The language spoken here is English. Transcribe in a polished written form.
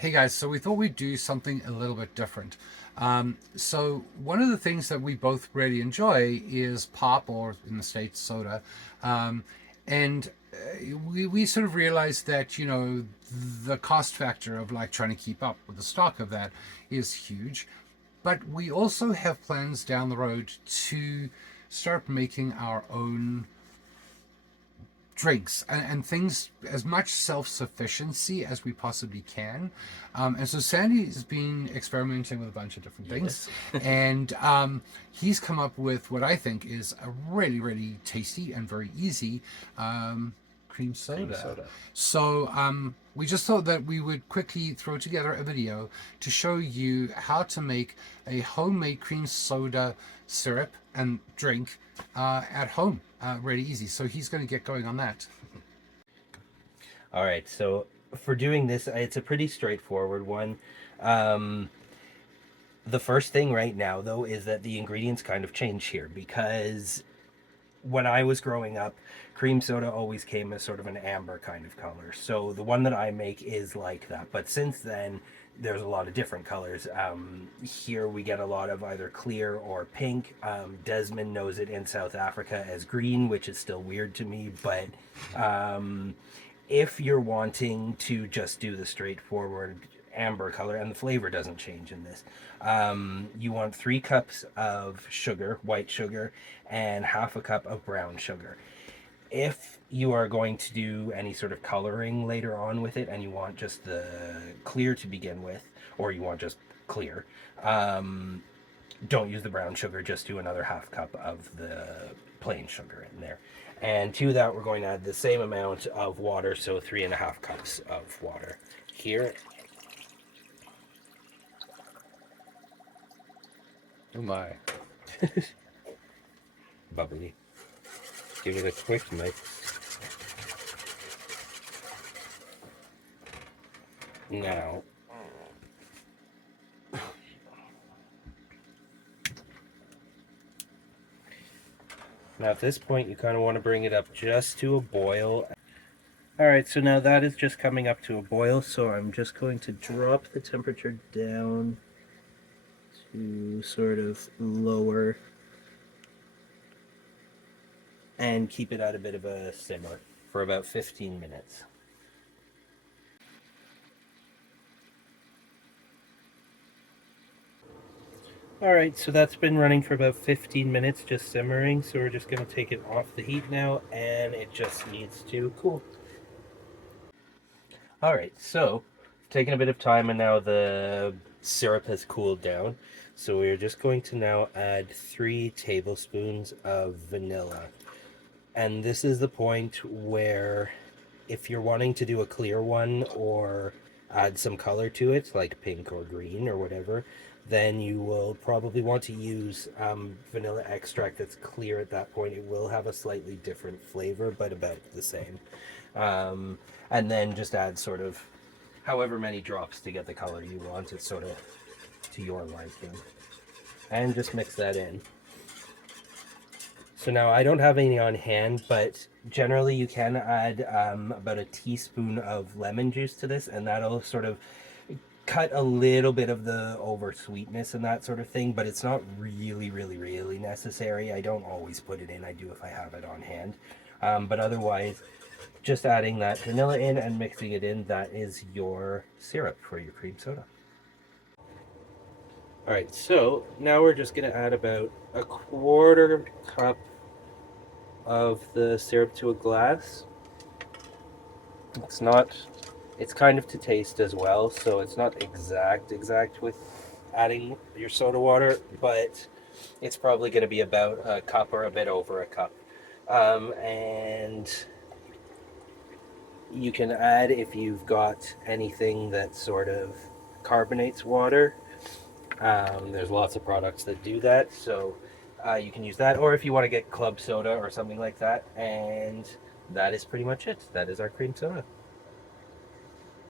Hey guys, so we thought we'd do something a little bit different. So one of the things that we both really enjoy is pop, or in the States, soda. Um, and we sort of realized that, the cost factor of like trying to keep up with the stock of that is huge. But we also have plans down the road to start making our own drinks and things, as much self-sufficiency as we possibly can. And so Sandy has been experimenting with a bunch of different things, Yes. and he's come up with what I think is a really, really tasty and very easy cream Cream soda. soda. So we just thought that we would quickly throw together a video to show you how to make a homemade cream soda syrup and drink at home. Really easy. So he's going to get going on that. All right, so for doing this, it's a pretty straightforward one. Um, the first thing right now, though, is that the ingredients kind of change here because when I was growing up, cream soda always came as sort of an amber kind of color. So the one that I make is like that. But since then, there's a lot of different colors. Here we get a lot of either clear or pink. Desmond knows it in South Africa as green, which is still weird to me. But um, if you're wanting to just do the straightforward amber color, and the flavor doesn't change in this, you want 3 cups of sugar, white sugar, and half a cup of brown sugar. If you are going to do any sort of coloring later on with it and you want just the clear to begin with, or you want just clear, um, don't use the brown sugar, just do another half cup of the plain sugar in there. And to that, we're going to add the same amount of water, so 3.5 cups of water. Here, Oh my. bubbly. Give it a quick mix. Now, now at this point, you kind of want to bring it up just to a boil. All right, so now that is just coming up to a boil, so I'm just going to drop the temperature down to sort of lower and keep it at a bit of a simmer for about 15 minutes. All right, so that's been running for about 15 minutes, just simmering. So we're just going to take it off the heat now, and it just needs to cool. All right, so taking a bit of time, and now the syrup has cooled down. So we're just going to now add 3 tablespoons of vanilla. And this is the point where if you're wanting to do a clear one or add some color to it, like pink or green or whatever, then you will probably want to use vanilla extract that's clear at that point. It will have a slightly different flavor, but about the same. Um, and then just add sort of however many drops to get the color you want. It's sort of to your liking. And just mix that in. So now I don't have any on hand, but generally you can add about a teaspoon of lemon juice to this, and that'll sort of cut a little bit of the over sweetness and that sort of thing, but it's not really, really, really necessary. I don't always put it in. I do if I have it on hand. But otherwise, just adding that vanilla in and mixing it in, that is your syrup for your cream soda. All right, so now we're just going to add about a quarter cup of the syrup to a glass. It's not, it's kind of to taste as well, so it's not exact with adding your soda water, but it's probably going to be about a cup or a bit over a cup. And you can add, if you've got anything that sort of carbonates water, there's lots of products that do that, so you can use that, or if you want to get club soda or something like that. And that is pretty much it. That is our cream soda.